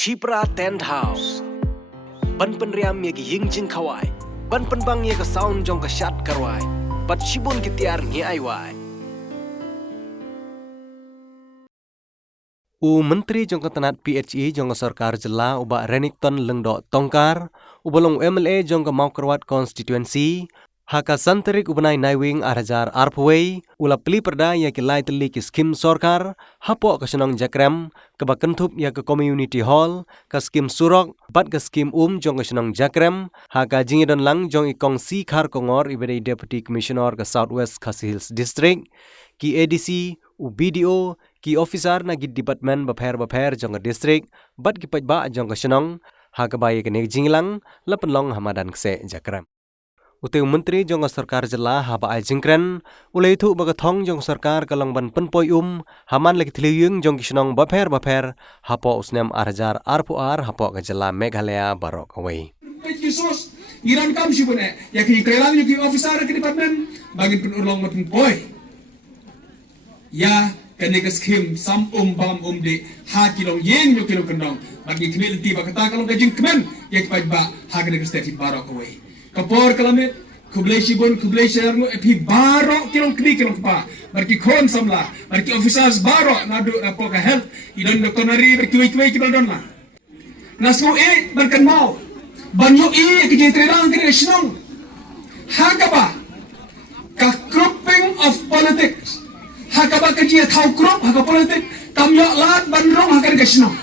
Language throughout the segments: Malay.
Chipra Tent House Ban penriam ye ki ying jing khawai ban penbang ye ka sound jong ka shat karwai pat shibun ki tiar ngi ai wai U menteri jong ka tanat PHE jong ka sarkar jela uba Renington lengdo tongkar ubalong MLA jong ka Maukarwat constituency haka santerik ubanai naiwing arhajar arpway ula peli perda ya ki lai teli ki skim sarkar hapo ka senang jakrem ka bakentup ya ka community hall ka skim surok bat ka skim jong ka senang jakrem haka jingidon lang jong ikong si khar kongor ibere deputy commissioner ka southwest khasi hills district ki ADC u BDO ki officer na ki department bapher jong ka district bat ki pajba jong ka senang haka baye ka ne jinglang lapenlong hamadan kse jakrem Uteu menteri jong sarkar jela haba ai jingkren ulai thu bagathong jong sarkar kalong ban penpoi haman lagi thliyung jong kisnong bapher hapo usnem arhajar arpuar hapo ka jela Meghalaya barok away Jesus iran kam sibune ya ki krelang ki officer ke department bagi penulong penpoi ya kene ke skim sam bam de ha kilong yeng yo kilo kendong bagi kmil ti bakata kalong ka jingkmen ya ki pajba ha kene ke state barok away Kapor kalamit, kublay shibon, kublay sharno, epi baro kilong kni kilong pa. Barki kon samla, barki officers baro nado na po ka health. Idon doktor nari berkiway kibal don la. Nasmo barkan mau, banyo kejitrelang kini sinong. Hakaba, ka grouping of politics. Hakaba kejia thau group, haka politik, kamyo lat bandrong hakan kesinong.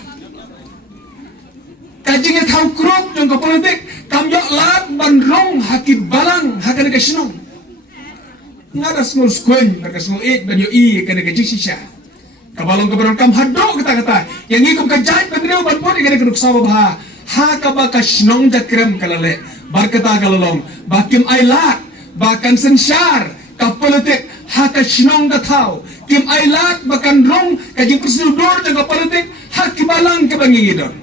Kajingnya thau group jong ka politik, kamyo lat bandrong hakib balang hakan ka sinong ngada small square ka small banyo kana ka jisisha kabalong kabaron kam haddo kata yang ikum ka jai bandreu banpon kana ka sawa bah ha ka ba ka sinong jakrem kalale barkata kalalong bakim ailat bakan sensyar ka politik ha ka sinong da thau kim ailat bakan rong ka jing prosedur ka politik ha kibalang ka bangidon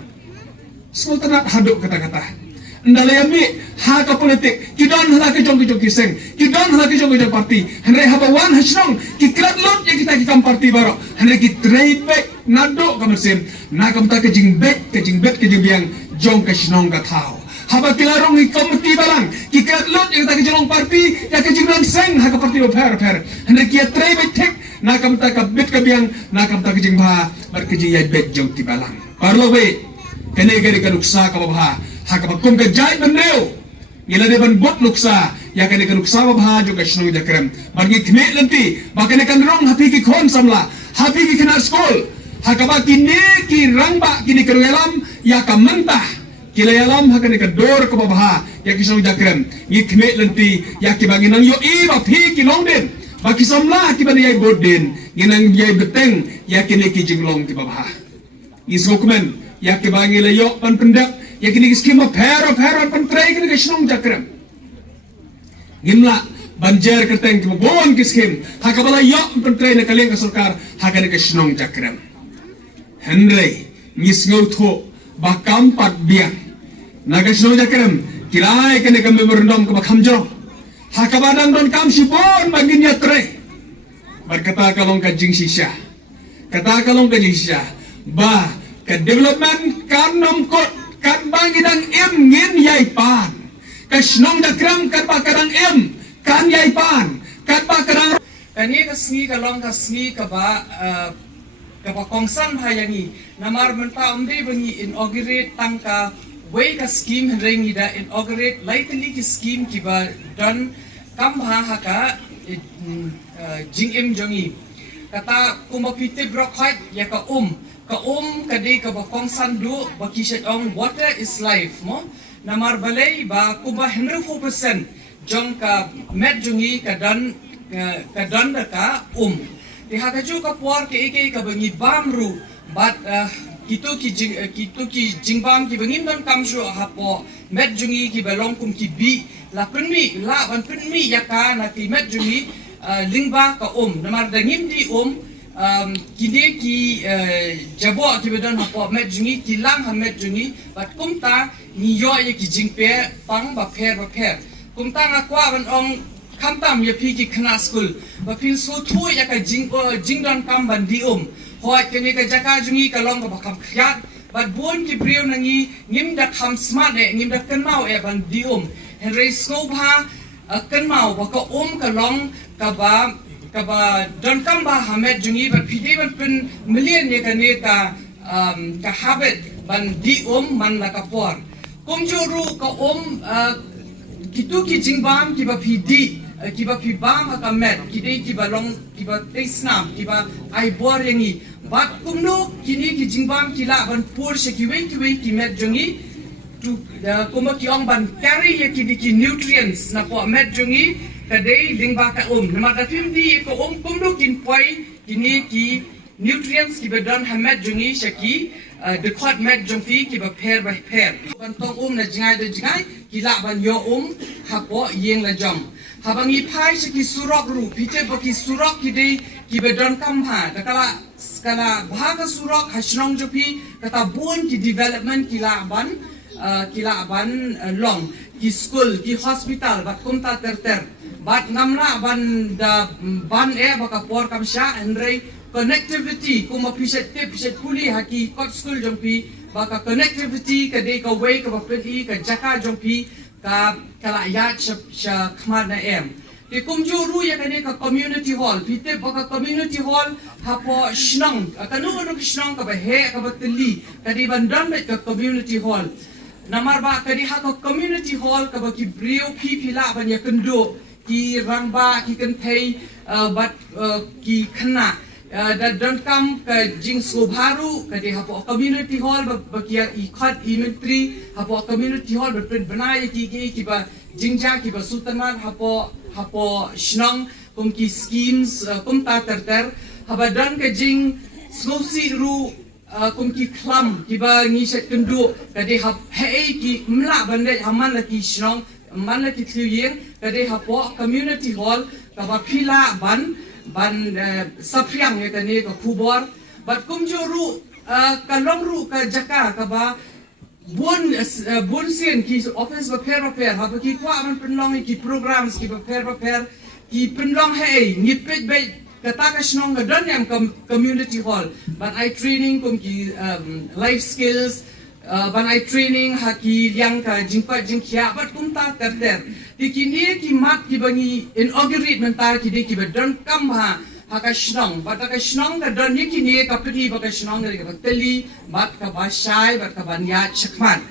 semua tanat haddo kata Ndalayami haka politik kidon hala ke jong kiseng kidon hala ke jong parti henre habawan hasnong kikrat lot ya kita kikam parti baro henre ki trade back nado kamersin na kamta ke jing bet ke jing biang jong kasnong ka thao haba kilarong hi komiti balang kikrat lot ya kita ke jong parti ya ke jing seng haka parti per henre ki trade back tek na kamta ka bet ke biang na kamta ke jing ba bar ke jing ya bet jong ti balang parlo we kene gari ka nuksa ka babha hakapagkum ka jay bandreo ngila de ban bot luksa ya kane kan luksa babha jo ka shnong jakrem bagi khme lanti bakane kan rong hapi ki khon samla hapi ki khina skol hakaba kini ki rangba kini keruelam ya ka mentah kila yalam hakane ka dor ka babha ya ki shnong jakrem ngi khme lanti ya ki bagi nang yo i ba phi ki longden bagi samla ki ban yai bodden nginang yai beteng ya kini ki jinglong ki babha isokmen ya ki bagi layo pan pendak ya kini skema pero pentrai kini kesnong jakrem gimla banjar kerteng ki bon ki skem hakabala yo pentrai na kaleng ka sarkar hakane kesnong jakrem henry misngau tho bakam pat biang na kesnong jakrem kirai kene ka memorandum ka bakhamjo hakabadang don kam sibon bagin yatre berkata kalong ka jing sisya kata kalong ka jing sisya ba ka development kanom kot kan bangidang ngin yai pan kasnong jakrem kan bakarang kan yai pan kan bakarang kani kasni kalong kasni kaba kongsan hayangi namar menta umri bangi inaugurate tangka way ka scheme henrengi da inaugurate lightly ki scheme kiba dan kam haka jingim jongi kata kumapite brokhait ya ka kade ka bakong sandu bakishat ong water is life mo namar balay ba kuba 100% jong ka met jungi kadan da ka di hakaju ka puar ke eke ka bangi bamru bat kitu ki jingbam ki bangin don kamjo hapo met jungi ki balong kum ki bi la penmi la ban penmi yaka na ki met jungi lingba ka namar dangim di kini ki jabo ki bedan hapo met jungi ki lang ha met jungi bat kumta ni yo ye ki jingpe pang ba pher kumta ngakwa ban ong kamtam ye pi ki khna school ba pin so thu ya ka jingdon kam ban di hoi kini ka jaka jungi ka long ka bakam khyat bat buon ki brio nangi ngim da kham smart ngim da kan mau ban dium henry scope ha kan mau ba ka ka long ka ba don kam ba hamet jungi ba phide ban pen million ye ka ne ka habit ban dium man la ka por kum juru ka kitu ki jingbam ki ba phidi ki ba phi bam ha ka met ki dei ki ba long ki ba tesnam ki ba ai bor yangi bat kumno kini ki jingbam ki la ban por se ki wei ki met jungi tu kuma ki ong ban carry ye ki nutrients na po met jungi ka dei dingba ka na ma phim di ko kumno kin poi kini ki nutrients ki ba don ha met jungi shaki the khot met jung fi ki ba pair by pair ban tong na jingai ki la ban yo ha po yeng la jom habangi pai shaki surok ru pite ba ki surok ki dei ki ba don kam ha kala bhaga surok hashnong jopi kata bon ki development ki la ban long ki school ki hospital bat kumta ter bat ngamla ban baka por kam sha andrei connectivity kuma piset puli haki kot school jompi baka connectivity ka de ka way ka peli ka jaka jompi ka kala ya sha khmar na em ti kumju ru ya ka ne ka community hall pite baka community hall hapo shnong ka no shnong ka ba he ka ba tli ka di bandan bet ka community hall namar ba ka di ha ka community hall ka ba ki brio pila ban ya kendo ki rangba ki kan thei bat ki khna da don kam ka jing sobharu ka de hapo community hall ba kia I khat imentri hapo community hall ba banai ki ba jingja ki ba sultanat hapo shnong kum ki schemes kum ta ter haba don ka jing slosi ru kum ki klam ki ba ngi set kendu ka de hap hei ki mla bande haman la ki shnong man la ki thluyeng ka de hapo community hall ka ba phila ban sapriang ye kane ka khubor bat kumjuru ka longru ka jaka ka ba bon sien ki office ba pair ha ba ki kwa man penlong ki programs ki ba pair ki penlong hey ni pet be kata ka shnong ga don yam community hall but I training kum ki life skills ban I training haki yang ka jingkhia bat kum ta ter di kini ki mat ki bangi inaugurate mentar ki de ki badon kam ha ka shnong ka don ni kini ka pedi ba ka shnong ka teli bat ka ba shai bat ka ban ya chakman